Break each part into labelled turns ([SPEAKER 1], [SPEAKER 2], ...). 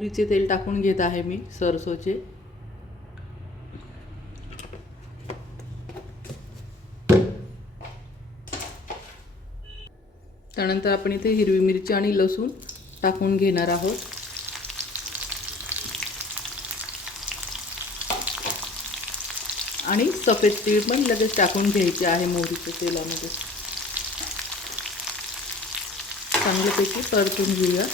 [SPEAKER 1] मोहरीचे तेल टाकून घेत आहे मी सरसोचे. त्यानंतर आपण इथे हिरवी मिरची आणि लसूण टाकून घेणार आहोत. आणि सफेद तीळ पण लगेच टाकून घ्यायचे आहे मोहरीच्या तेलामध्ये. चांगल्यापैकी परतून घेऊया.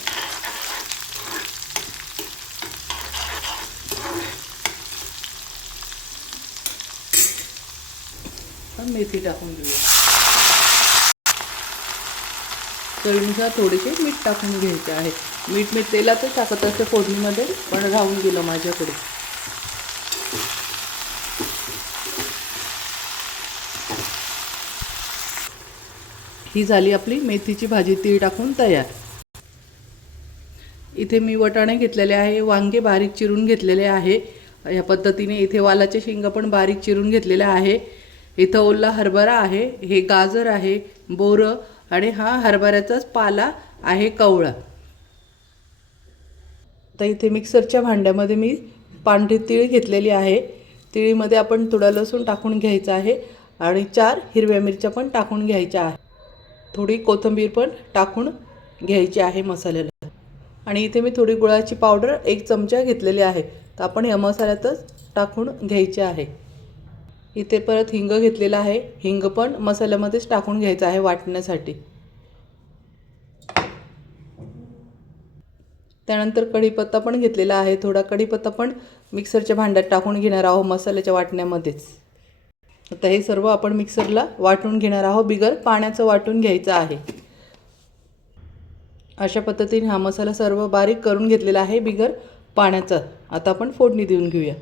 [SPEAKER 1] मेथी टाकून घेऊया चवीनुसार थोडेसे मीठ टाकून घ्यायचे आहे. मीठ मी तेलातच टाकत असते फोडणीमध्ये पण राहून गेलं माझ्याकडे. ही झाली आपली मेथीची भाजी तीळ टाकून तयार. इथे मी वटाणे घेतलेले आहे वांगे बारीक चिरून घेतलेले आहे. या पद्धतीने इथे वालाचे शेंगा पण बारीक चिरून घेतलेले आहे. इथं ओला हरभरा आहे हे गाजर आहे बोरं आणि हा हरभऱ्याचाच पाला आहे कवळा. तर इथे मिक्सरच्या भांड्यामध्ये मी पांढरी तिळी घेतलेली आहे. तिळीमध्ये आपण थोडा लसूण टाकून घ्यायचा आहे आणि चार हिरव्या मिरच्या पण टाकून घ्यायच्या आहे. थोडी कोथिंबीर पण टाकून घ्यायची आहे मसाल्याला. आणि इथे मी थोडी गुळाची पावडर एक चमचा घेतलेली आहे. तर आपण या मसाल्यातच टाकून घ्यायची आहे. इथे परत हिंग घेतलेला आहे. हिंग पण मसाल्यामध्येच टाकून घ्यायचं आहे वाटण्यासाठी. त्यानंतर कढीपत्ता पण घेतलेला आहे. थोडा कढीपत्ता पण मिक्सरच्या भांड्यात टाकून घेणार आहोत मसाल्याच्या वाटण्यामध्येच. आता हे सर्व आपण मिक्सरला वाटून घेणार आहोत. बिगर पाण्याचं वाटून घ्यायचं आहे. अशा पद्धतीने हा मसाला सर्व बारीक करून घेतलेला आहे बिगर पाण्याचा. आता आपण फोडणी देऊन घेऊया.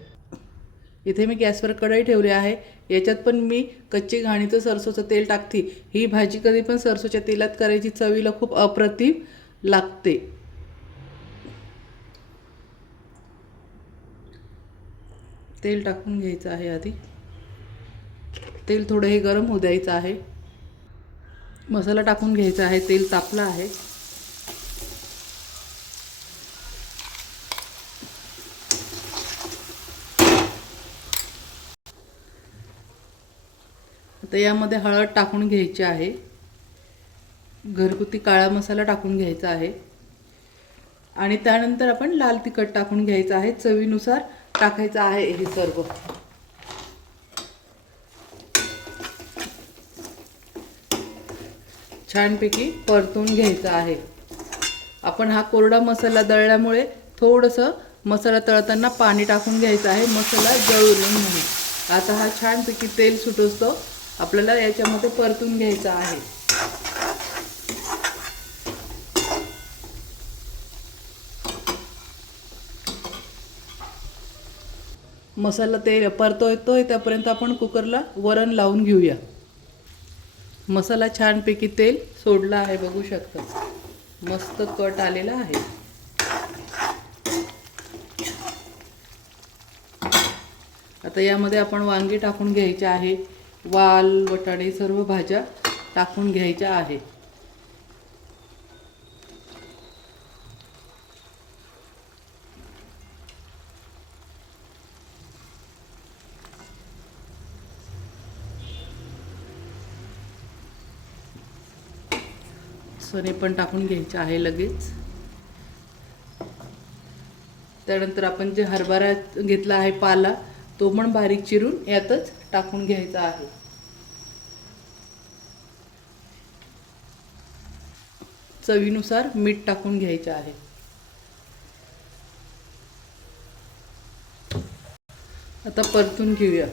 [SPEAKER 1] इथे मी गॅसवर कढई ठेवली आहे. याच्यात पण मी कच्ची घाणीचं सरसोचं तेल टाकते. ही भाजी कधी पण सरसोच्या तेलात करायची चवीला खूप अप्रतिम लागते. तेल टाकून घ्यायचं आहे आधी. तेल थोडं हे गरम होऊ द्यायचं आहे. मसाला टाकून घ्यायचा आहे. तेल तापलं आहे. तर यामध्ये हळद टाकून घ्यायची आहे. घरगुती काळा मसाला टाकून घ्यायचा आहे. आणि त्यानंतर आपण लाल तिखट टाकून घ्यायचं आहे. चवीनुसार टाकायचं आहे हे सर्व. छानपैकी परतून घ्यायचं आहे. आपण हा कोरडा मसाला दळल्यामुळे थोडंसं मसाला तळताना पाणी टाकून घ्यायचं आहे. मसाला जळू नये म्हणून आता हा छानपैकी तेल सुटोसतो. आपल्याला याच्यामध्ये परतून घ्यायचा आहे. मसाला ते परतोयतोय त्यापर्यंत आपण कुकरला वरण लावून घेऊया. मसाला छानपैकी तेल सोडला आहे बघू शकता. मस्त कट आलेला आहे. आता यामध्ये आपण वांगी टाकून घ्यायचे आहे. वाल वटाणे सर्व भाज्या टाकून घ्यायच्या आहे. सोने पण टाकून घ्यायचे आहे लगेच. त्यानंतर आपण जे हरभरा घेतला आहे पाला तो पण बारीक चिरून यातच टाकून घ्यायचा आहे. चवीनुसार मीठ टाकून घ्यायचे आहे. आता परतून घेऊया.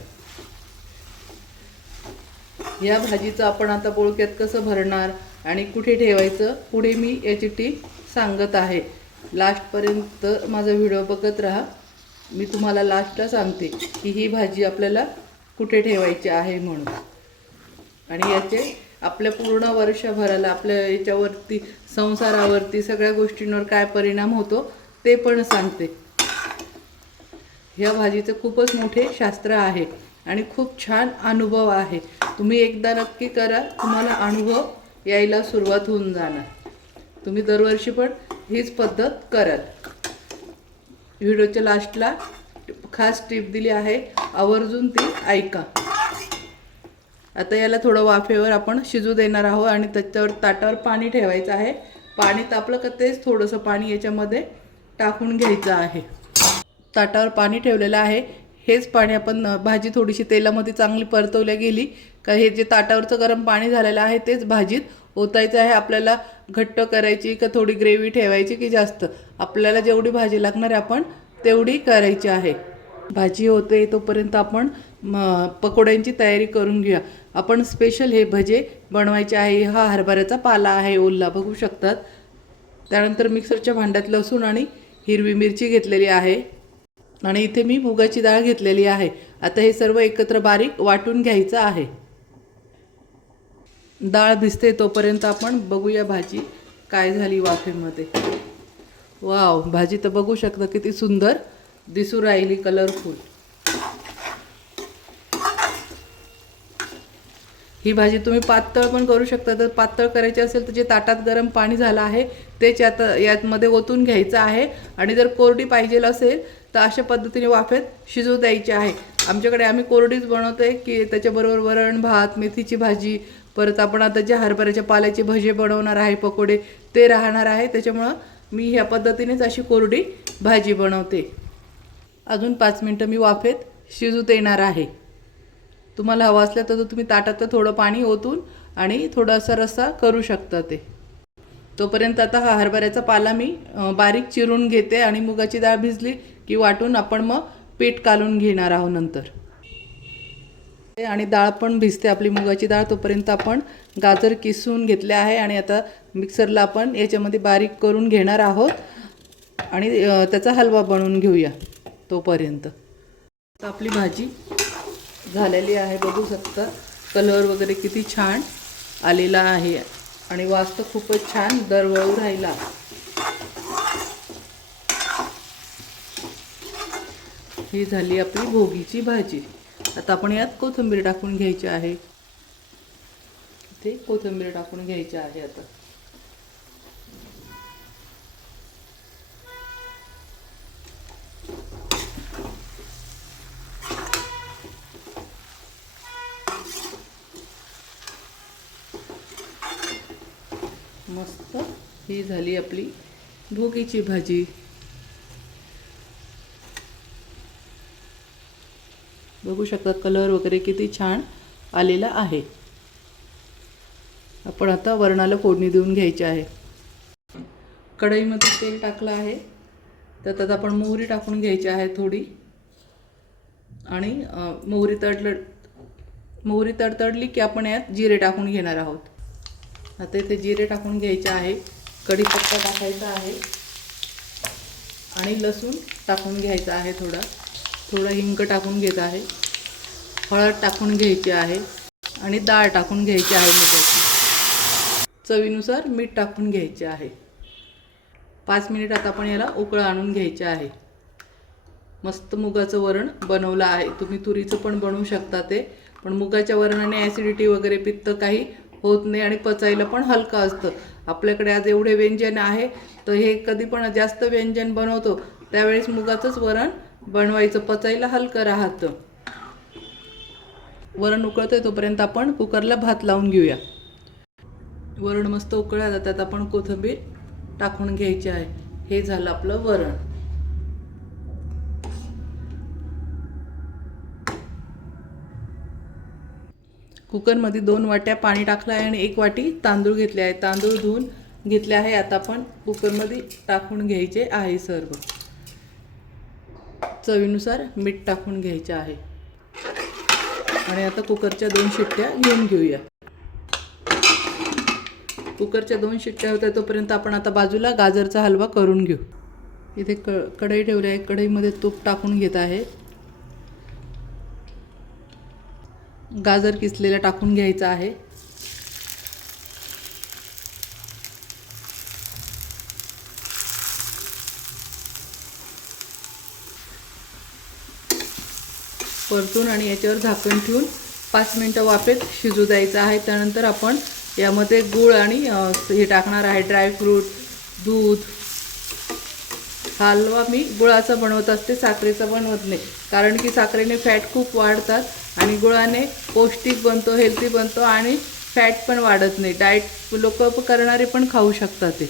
[SPEAKER 1] या भाजीचं आपण आता बोळक्यात कसं भरणार आणि कुठे ठेवायचं पुढे मी याची टीप सांगत आहे. लास्टपर्यंत माझा व्हिडिओ बघत राहा. मी तुम्हाला लास्टला सांगते की ही भाजी आपल्याला कुठे ठेवायचे आहे म्हणून. आणि याचे आपल्या पूर्ण वर्षभराला आपल्या याच्यावरती संसारावरती सगळ्या गोष्टींवर काय परिणाम होतो ते पण सांगते. ह्या भाजीचं खूपच मोठे शास्त्र आहे आणि खूप छान अनुभव आहे. तुम्ही एकदा नक्की करा तुम्हाला अनुभव यायला सुरुवात होऊन जाणार. तुम्ही दरवर्षी पण हीच पद्धत कराल. व्हिडिओच्या लास्टला खास टिप दिली आहे. आवर्जून ती ऐका. आता याला थोडं वाफेवर आपण शिजू देणार आहोत आणि त्याच्यावर ताटावर पाणी ठेवायचं आहे. पाणी तापलं का तेच थोडंसं पाणी याच्यामध्ये टाकून घ्यायचं आहे. ताटावर पाणी ठेवलेलं आहे. हेच पाणी आपण भाजी थोडीशी तेलामध्ये चांगली परतवल्या गेली का हे जे ताटावरचं गरम पाणी झालेलं आहे तेच भाजीत ओतायचं आहे. आपल्याला घट्ट करायची का थोडी ग्रेव्ही ठेवायची की जास्त? आपल्याला जेवढी भाजी लागणार आहे आपण तेवढी करायची आहे. भाजी होते तोपर्यंत आपण म, पकोड्यांची तयारी करून घेऊया. आपण स्पेशल हे भजे बनवायचे आहे. हा हरभऱ्याचा पाला आहे ओल्ला बघू शकतात. त्यानंतर मिक्सरच्या भांड्यात लसूण आणि हिरवी मिरची घेतलेली आहे. आणि इथे मी मुगाची डाळ घेतलेली आहे. आता हे सर्व एकत्र बारीक वाटून घ्यायचं आहे. डाळ भिजते तोपर्यंत आपण बघूया भाजी काय झाली वाफेमध्ये. वाव भाजी तर बघू शकता किती सुंदर. दिसू राहिली कलरफुल ही भाजी तुम्ही पातळ पण करू शकता. तर पातळ करायची असेल तर जे ताटात गरम पाणी झालं आहे तेच यात यातमध्ये ओतून घ्यायचं आहे. आणि जर कोरडी पाहिजे असेल तर अशा पद्धतीने वाफेत शिजू द्यायची आहे. आमच्याकडे आम्ही कोरडीच बनवतोय की त्याच्याबरोबर वरण भात मेथीची भाजी परत आपण आता जे हरभऱ्याच्या पाल्याचे भजे बनवणार आहे पकोडे ते राहणार आहे. त्याच्यामुळं मी ह्या पद्धतीनेच अशी कोरडी भाजी बनवते. अजून पाच मिनटं मी वाफेत शिजू देणार आहे. तुम्हाला हवा असल्या तर तुम्ही ताटात थोडं पाणी ओतून आणि थोडासा रस्सा करू शकता ते. तोपर्यंत आता हा हरभऱ्याचा पाला मी बारीक चिरून घेते आणि मुगाची डाळ भिजली की वाटून आपण मग पीठ कालून घेणार आहोत नंतर. आणि डाळ पण भिजते आपली मुगाची डाळ. तोपर्यंत आपण गाजर किसून घेतले आहे आणि आता मिक्सरला आपण याच्यामध्ये बारीक करून घेणार आहोत. आणि त्याचा हलवा बनवून घेऊया. तोपर्यंत. आपली भाजी झालेली आहे बघू शकता. कलर वगैरे किती छान आलेला आहे. आणि वास तर खूपच छान दरवळू राहिला. ही झाली आपली भोगीची भाजी. आता आपण यात कोथिंबीर टाकून घ्यायची आहे. ते कोथिंबीर टाकून घ्यायची आहे आता. मस्त ही झाली आपली भोगीची भाजी. बघू शकता कलर वगैरे किती छान आलेला आहे. आपण आता वरणाला फोडणी देऊन घ्यायची आहे. कढईमध्ये तेल टाकलं आहे. त्यात आपण मोहरी टाकून घ्यायची आहे थोडी. आणि मोहरी तडलड मोहरी तडतडली की आपण यात जिरे टाकून घेणार आहोत. आता इथे जिरे टाकून घ्यायचे आहे कढीपत्ता टाकायचा आहे आणि लसूण टाकून घ्यायचा आहे थोडा. थोडा हिंग टाकून घेत आहे हळद टाकून घ्यायची आहे आणि डाळ टाकून घ्यायची आहे मुगाची चवीनुसार मीठ टाकून घ्यायचे आहे. पाच मिनिटात आपण याला उकळं आणून घ्यायचे आहे. मस्त मुगाचं वरण बनवलं आहे. तुम्ही तुरीचं पण बनवू शकता ते पण मुगाच्या वरणाने ॲसिडिटी वगैरे पित्त काही होत नाही आणि पचायला पण हलकं असतं. आपल्याकडे आज एवढे व्यंजन आहे तर हे कधी पण जास्त व्यंजन बनवतो त्यावेळेस मुगाचंच वरण बनवायचं पचायला हलकं राहतं. वरण उकळतं आहे तोपर्यंत आपण कुकरला भात लावून घेऊया. वरण मस्त उकळ्या जातात आपण कोथिंबीर टाकून घ्यायची आहे. हे झालं आपलं वरण. कुकरमध्ये दोन वाट्या पाणी टाकलं आहे आणि एक वाटी तांदूळ घेतले आहे. तांदूळ धुवून घेतले आहे. आता आपण कुकरमध्ये टाकून घ्यायचे आहे सर्व. चवीनुसार मीठ टाकून घ्यायचे आहे. आणि आता कुकरच्या दोन शिट्ट्या घेऊन घेऊया. कुकरच्या दोन शिट्ट्या होत्या तोपर्यंत आपण आता बाजूला गाजरचा हलवा करून घेऊ. इथे क कढई ठेवली आहे. कढईमध्ये तूप टाकून घेत आहे. गाजर किसलेला टाकून घ्यायचा आहे. परतून आणि याच्यावर झाकण ठेवून पाच मिनटं वाफेत शिजू द्यायचं आहे. त्यानंतर आपण यामध्ये गूळ आणि हे टाकणार आहे. ड्रायफ्रूट दूध हलवा. मी गुळाचा बनवत असते साखरेचा बनवत नाही. कारण की साखरेने फॅट खूप वाढतात. आणि गुळाने पौष्टिक बनतो हेल्दी बनतो आणि फॅट पण वाढत नाही. डाएट लोक करणारे पण खाऊ शकतात ते.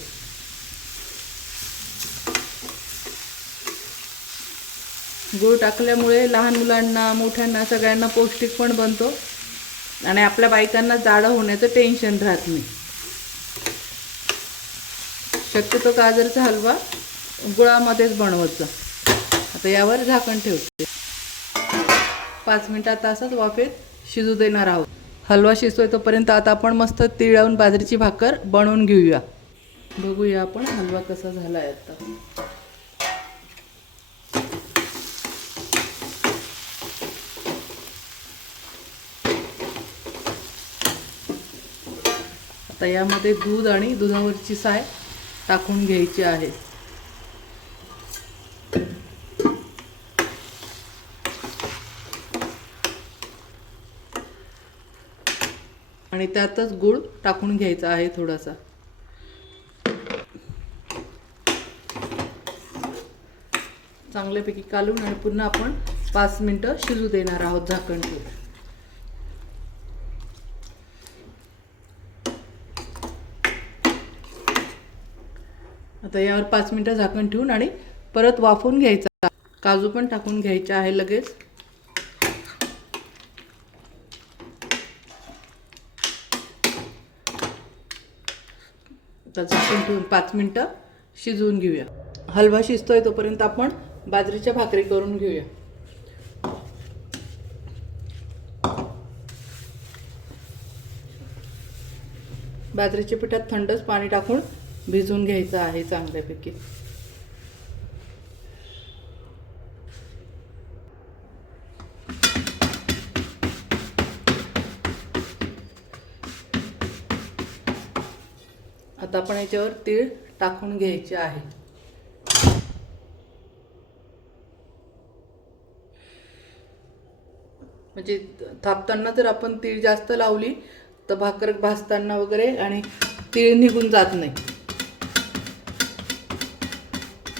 [SPEAKER 1] गूळ टाकल्यामुळे लहान मुलांना मोठ्यांना सगळ्यांना पौष्टिक पण बनतो आणि आपल्या बायकांना जाडं होण्याचं टेन्शन राहत नाही. शक्यतो गाजरचा हलवा गुळामध्येच बनवत जा आता यावर झाकण ठेवते. पाच मिनिटात असंच वाफेत शिजू देणार आहोत. हलवा शिजतोय तोपर्यंत आता आपण मस्त तीळ लावून बाजरीची भाकर बनवून घेऊया. बघूया आपण हलवा कसा झाला आहे आता. आता यामध्ये दूध आणि दुधावरची साय टाकून घ्यायची आहे. आणि त्यातच गूळ टाकून घ्यायचा आहे थोडासा. चांगल्यापैकी कालून आणि पुन्हा आपण पाच मिनटं शिजू देणार आहोत झाकण. ठेवून आता यावर पाच मिनटं झाकण ठेवून आणि परत वाफून घ्यायचा. काजू पण टाकून घ्यायचे आहे लगेच. त्याचं झाकण ठेवून पाच मिनटं शिजवून घेऊया. हलवा शिजतोय तोपर्यंत आपण बाजरीच्या भाकरी करून घेऊया. बाजरीच्या पिठात थंडच पाणी टाकून भिजवून घ्यायचं आहे चांगल्यापैकी. आता आपण याच्यावर तीळ टाकून घ्यायचे आहे. म्हणजे थापताना जर आपण तीळ जास्त लावली तर भाकर भाजताना वगैरे आणि तीळ निघून जात नाही.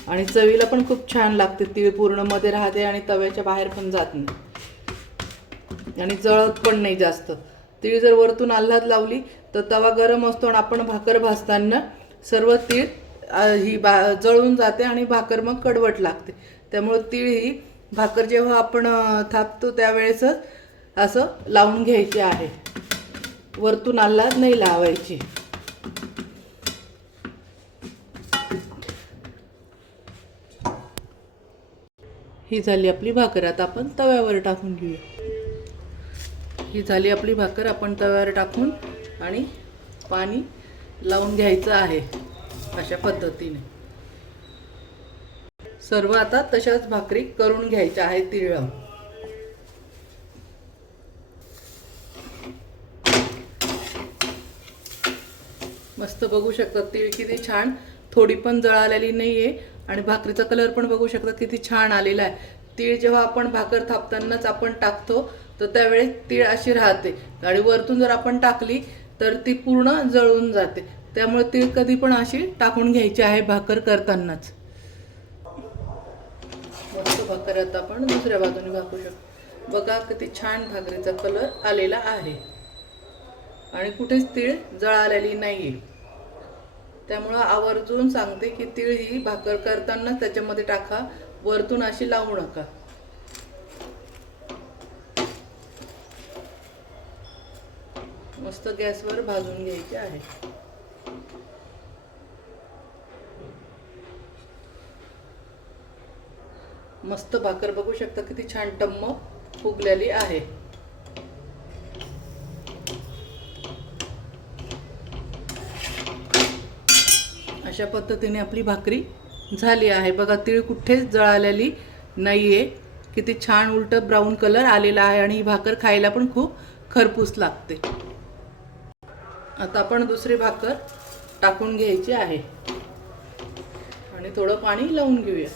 [SPEAKER 1] आणि चवीला पण खूप छान लागते तीळ पूर्णमध्ये राहते आणि तव्याच्या बाहेर पण जात नाही. आणि जळत पण नाही जास्त. तीळ जर वरतून आल्हाद लावली तर तवा गरम असतो आणि आपण भाकर भाजताना सर्व तीळ ही बा जळून जाते आणि भाकर मग कडवट लागते. त्यामुळं तीळ ही भाकर जेव्हा आपण थापतो त्यावेळेसच असं लावून घ्यायची आहे. वरतून आल्हाद नाही लावायची. ही झाली आपली भाकर. आता आपण तव्यावर टाकून घेऊया. ही झाली आपली भाकर. आपण तव्यावर टाकून आणि पाणी लावून घ्यायचं आहे अशा पद्धतीने. सर्व आता तशाच भाकरी करून घ्यायच्या आहे तिळ मस्त बघू शकतात तिळ किती छान. थोडी पण जळालेली नाही आहे आणि भाकरीचा कलर पण बघू शकतात किती छान आलेला आहे. तीळ जेव्हा आपण भाकर थापतानाच आपण टाकतो तर त्यावेळेस तीळ अशी राहते. आणि वरतून जर आपण टाकली तर ती पूर्ण जळून जाते. त्यामुळे तीळ कधी पण अशी टाकून घ्यायची आहे भाकर करतानाच. मस्त भाकर आता आपण दुसऱ्या बाजूने भाकू शकतो. बघा किती छान भाकरीचा कलर आलेला आहे. आणि कुठेच तीळ जळालेली नाही आहे त्यामुळं आवर्जून सांगते की तीळ ही भाकर करताना त्याच्यामध्ये टाका. वरतून अशी लावू नका. मस्त गॅसवर भाजून घ्यायचे आहे. मस्त भाकर बघू शकता किती छान टम्म फुगलेली आहे. अशा पद्धतीने आपली भाकरी झाली आहे. बघा तीळ कुठेच जळालेली नाही आहे किती छान उलट ब्राऊन कलर आलेला आहे आणि ही भाकर खायला पण खूप खरपूस लागते. आता आपण दुसरी भाकर टाकून घ्यायची आहे. आणि थोडं पाणी लावून घेऊया.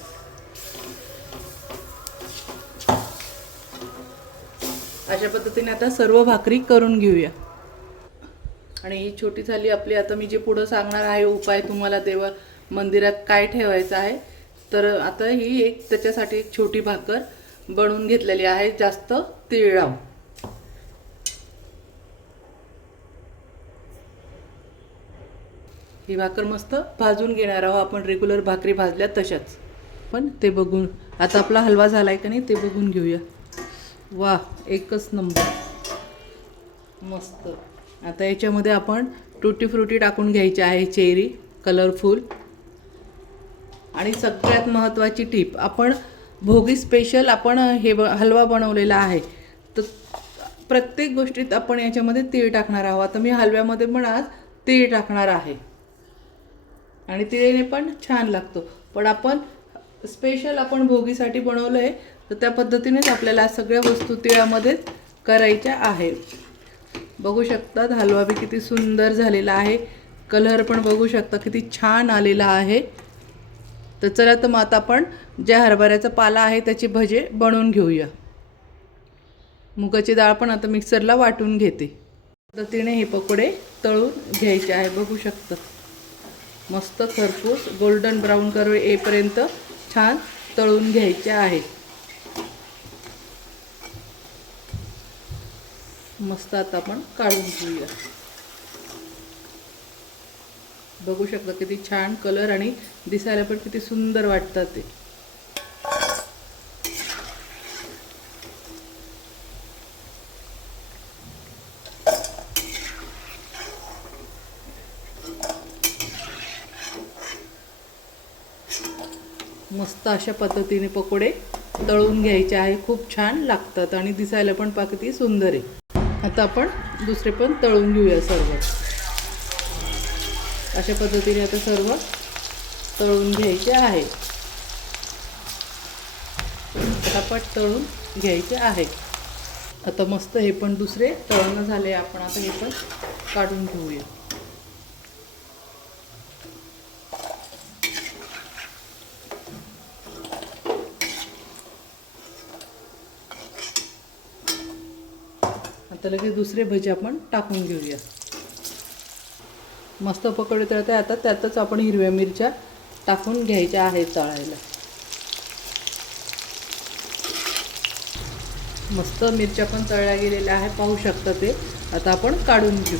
[SPEAKER 1] अशा पद्धतीने आता सर्व भाकरी करून घेऊया. आणि ही छोटी झाली आपली आता मी जे पुढं सांगणार आहे उपाय तुम्हाला तेव्हा मंदिरात काय ठेवायचं आहे तर आता ही एक त्याच्यासाठी एक छोटी भाकर बनवून घेतलेली आहे जास्त तिळ लावून ही भाकर मस्त भाजून घेणार आहोत. आपण रेग्युलर भाकरी भाजल्या तशाच. पण ते बघून आता आपला हलवा झाला आहे का नाही ते बघून घेऊया. वा एकच नंबर. मस्त. आता याच्यामध्ये आपण टुटी फ्रुटी टाकून घ्यायची आहे चेरी कलरफुल आणि सगळ्यात महत्त्वाची टीप आपण भोगी स्पेशल आपण हे ब हलवा बनवलेला आहे. तर प्रत्येक गोष्टीत आपण याच्यामध्ये तीळ टाकणार आहोत. आता मी हलव्यामध्ये पण आज तीळ टाकणार आहे. आणि तिळेने पण छान लागतो. पण आपण स्पेशल आपण भोगीसाठी बनवलं आहे तर त्या पद्धतीनेच आपल्याला सगळ्या वस्तू तिळामध्येच करायच्या आहे बघू शकतात हलवा बी किती सुंदर झालेला आहे. कलर पण बघू शकता किती छान आलेला आहे. तर चला तर मग आता आपण ज्या हरभऱ्याचा पाला आहे त्याची भजे बनवून घेऊया. मुगाची डाळ पण आता मिक्सरला वाटून घेते. पद्धतीने हे पकोडे तळून घ्यायचे आहे बघू शकतं. मस्त खरपूस गोल्डन ब्राऊन कलर येईपर्यंत छान तळून घ्यायचे आहे. मस्त आता आपण काढून घेऊया. बघू शकता किती छान कलर आणि दिसायला पण किती सुंदर वाटतात ते. मस्त अशा पद्धतीने पकोडे तळून घ्यायचे आहे. खूप छान लागतात आणि दिसायला पण पाकती सुंदर आहे. आता आपण दुसरे पण तळून घेऊया सर्व. अशा पद्धतीने आता सर्व तळून घ्यायचे आहे. पटापट तळून घ्यायचे आहे. आता मस्त हे पण दुसरे तळणं झाले. आपण आता हे पण काढून घेऊया. आता लगेच दुसरे भजे आपण टाकून घेऊया. मस्त पकोडे तळते. आता त्यातच आपण हिरव्या मिरच्या टाकून घ्यायच्या आहेत तळायला. मस्त मिरच्या पण तळल्या गेलेल्या आहे पाहू शकता ते. आता आपण काढून घेऊ.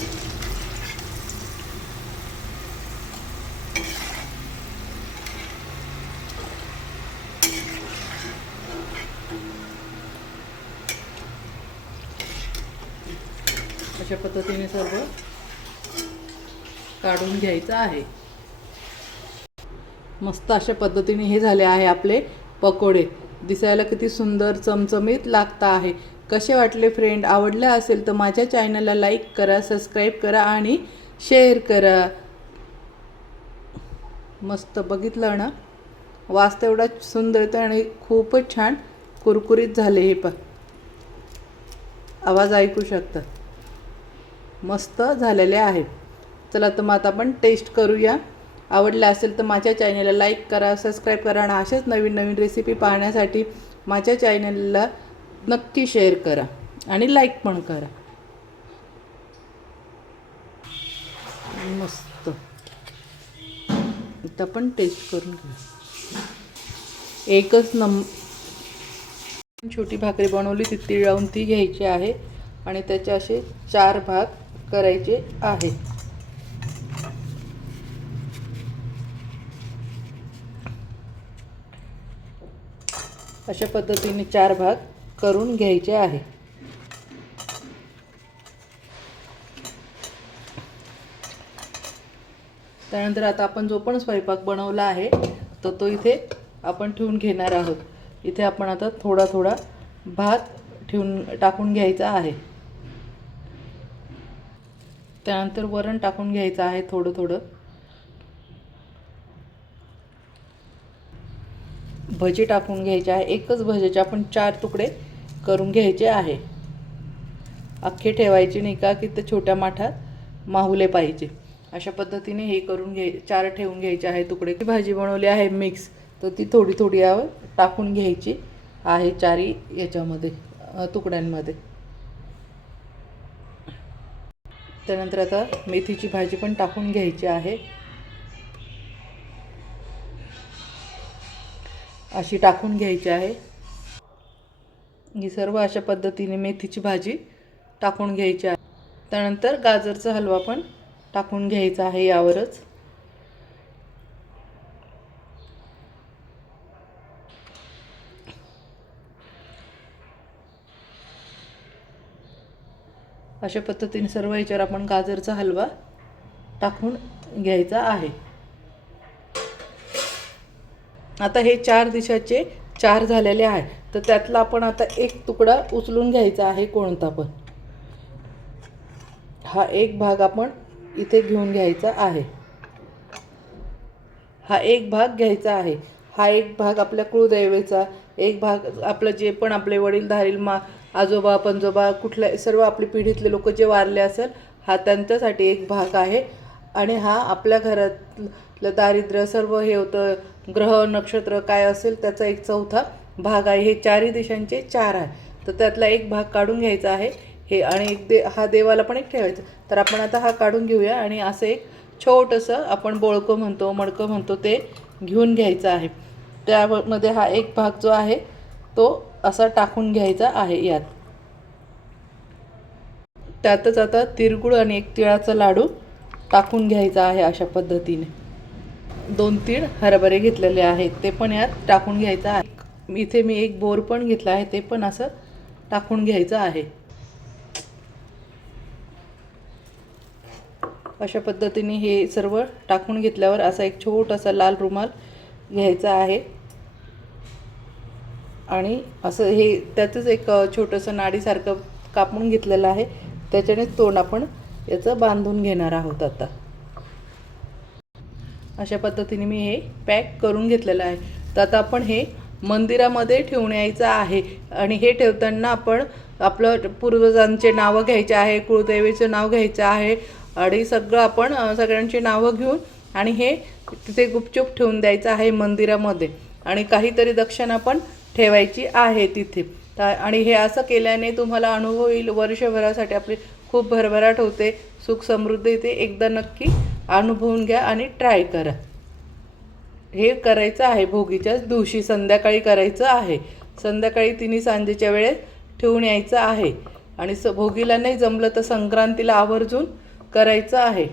[SPEAKER 1] काढून घ्यायचं आहे. मस्त अशा पद्धतीने हे झाले आहे आपले पकोडे. दिसायला किती सुंदर चमचमीत लागता आहे. कसे वाटले फ्रेंड आवडले असेल तर माझ्या चॅनलला लाईक करा सबस्क्राईब करा आणि शेअर करा. मस्त बघितलं ना? वास तेवढा सुंदर येतो आणि खूपच छान कुरकुरीत झाले हे पण. आवाज ऐकू शकता. मस्त झालेले आहेत चला तर मग आता आपण टेस्ट करूया. आवडलं असेल तर माझ्या चॅनलला लाईक करा सबस्क्राईब करा आणि अशाच नवीन नवीन रेसिपी पाहण्यासाठी माझ्या चॅनलला नक्की शेअर करा आणि लाईक पण करा. मस्त. आता आपण टेस्ट करून घेऊ. एकच नम छोटी भाकरी बनवली ती तीळ लावून ती घ्यायची आहे आणि त्याचे असे चार भाग करायचे आहेत. अशा पद्धतीने चार भाग करून घ्यायचे आहे. त्यानंतर आता आपण जो पण स्वयंपाक बनवला आहे तर तो इथे आपण ठेवून घेणार आहोत. इथे आपण आता थोडा थोडा भात ठेवून टाकून घ्यायचा आहे. त्यानंतर वरण टाकून घ्यायचं आहे थोडं थोडं भजी टाकून घ्यायचे आहे. एकच भजेचे आपण चार तुकडे करून घ्यायचे आहे. अख्खे ठेवायचे नाही का? की ते छोट्या माठात माहुले पाहिजे. अशा पद्धतीने हे करून घे चार ठेवून घ्यायचे आहे तुकडे. ती भाजी बनवली आहे मिक्स तर ती थोडी थोडी यावर टाकून घ्यायची आहे चारी याच्यामध्ये तुकड्यांमध्ये. त्यानंतर आता मेथीची भाजी पण टाकून घ्यायची आहे. अशी टाकून घ्यायची आहे. ही सर्व अशा पद्धतीने मेथीची भाजी टाकून घ्यायची आहे. त्यानंतर गाजरचा हलवा पण टाकून घ्यायचा आहे यावरच. अशा पद्धतीने सर्व याच्यावर आपण गाजरचा हलवा टाकून घ्यायचा आहे. आता हे चार दिशाचे चार झालेले आहे. तर त्यातला आपण आता एक तुकडा उचलून घ्यायचा आहे कोणता पण. हा एक भाग आपण इथे घेऊन घ्यायचा आहे. हा एक भाग घ्यायचा आहे. हा एक भाग आपल्या कुळदैवेचा एक भाग आपलं जे पण आपले वडील धारील मा आजोबा पंजोबा कुठल्या सर्व आपली पिढीतले लोक जे वारले असेल हा त्यांच्यासाठी एक भाग आहे. आणि हा आपल्या घरातलं दारिद्र्य सर्व हे होतं ग्रह नक्षत्र काय असेल त्याचा एक चौथा भाग आहे. हे चारही दिशांचे चार आहे. तर त्यातला एक भाग काढून घ्यायचा आहे. हे आणि एक दे हा देवाला पण एक ठेवायचा. तर आपण आता हा काढून घेऊया आणि असं एक छोटंसं आपण बोळकं म्हणतो मडकं म्हणतो ते घेऊन घ्यायचं आहे. त्यामध्ये हा एक भाग जो आहे तो असा टाकून घ्यायचा आहे यात. त्यातच आता तिरगुळ आणि एक तिळाचा लाडू टाकून घ्यायचा आहे अशा पद्धतीने. दोन तीळ हरभरे घेतलेले आहेत. ते पण यात टाकून घ्यायचं आहे. इथे मी एक बोर पण घेतला आहे. ते पण असं टाकून घ्यायचं आहे. अशा पद्धतीने हे सर्व टाकून घेतल्यावर असा एक छोटासा लाल रुमाल घ्यायचा आहे. आणि असं हे त्याचंच एक छोटंसं नाडीसारखं कापून घेतलेलं आहे. त्याच्याने तोंड आपण याचं बांधून घेणार आहोत आता. अशा पद्धतीने मी हे पॅक करून घेतलेलं आहे. तर आता आपण हे मंदिरामध्ये ठेवून यायचं आहे. आणि हे ठेवताना आपण आपलं पूर्वजांचे नावं घ्यायचे आहे कुळदेवीचं नाव घ्यायचं आहे. आणि सगळं आपण सगळ्यांची नावं घेऊन आणि हे तिथे गुपचूप ठेवून द्यायचं आहे मंदिरामध्ये. आणि काहीतरी दक्षिणा पण ठेवायची आहे तिथे. तर आणि हे असं केल्याने तुम्हाला अनुभव येईल. वर्षभरासाठी आपली खूप भरभराट होते. सुख समृद्धी ते एकदा नक्की अनुभवून घ्या आणि ट्राय करा. हे करायचं आहे भोगीच्याच दिवशी संध्याकाळी करायचं आहे. संध्याकाळी तिन्ही सांजेच्या वेळेत ठेवून यायचं आहे. आणि स भोगीला नाही जमलं तर संक्रांतीला आवर्जून करायचं आहे.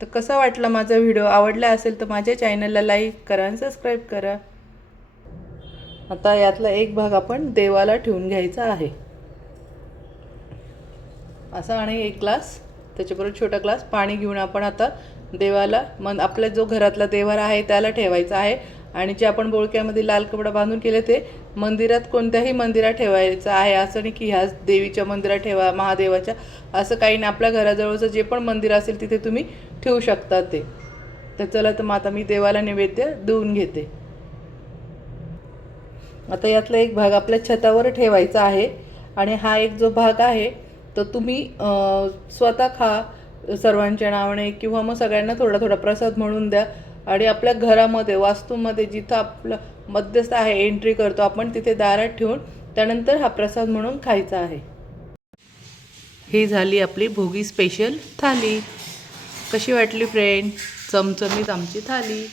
[SPEAKER 1] तर कसा वाटला माझा व्हिडिओ? आवडला असेल तर माझ्या चॅनलला लाईक करा आणि सबस्क्राईब करा. आता यातला एक भाग आपण देवाला ठेवून घ्यायचा आहे. असा आणि एक ग्लास त्याच्याबरोबर छोटा ग्लास पाणी घेऊन आपण आता देवाला मन आपला जो घरातला देवारा आहे त्याला ठेवायचा आहे. आणि जे आपण बोळक्यामध्ये लाल कपडा बांधून केले ते मंदिरात कोणत्याही मंदिरात ठेवायचं आहे असं नाही की ह्याच देवीच्या मंदिरात ठेवा महादेवाच्या असं काही नाही. आपल्या घराजवळचं जे पण मंदिर असेल तिथे तुम्ही ठेवू शकता ते. तर चला तर मग आता मी देवाला नैवेद्य देऊन घेते. आता यातला एक भाग आपल्या छतावर ठेवायचा आहे. आणि हा एक जो भाग आहे तर तुम्ही स्वतः खा सर्वांच्या नावाने किंवा मग सगळ्यांना थोडा थोडा प्रसाद म्हणून द्या. आणि आपल्या घरामध्ये वास्तूमध्ये जिथं आपलं मध्यस्थ आहे एंट्री करतो आपण तिथे दारात ठेवून त्यानंतर हा प्रसाद म्हणून खायचा आहे. ही झाली आपली भोगी स्पेशल थाली. कशी वाटली फ्रेंड चमचमीत आमची थाली.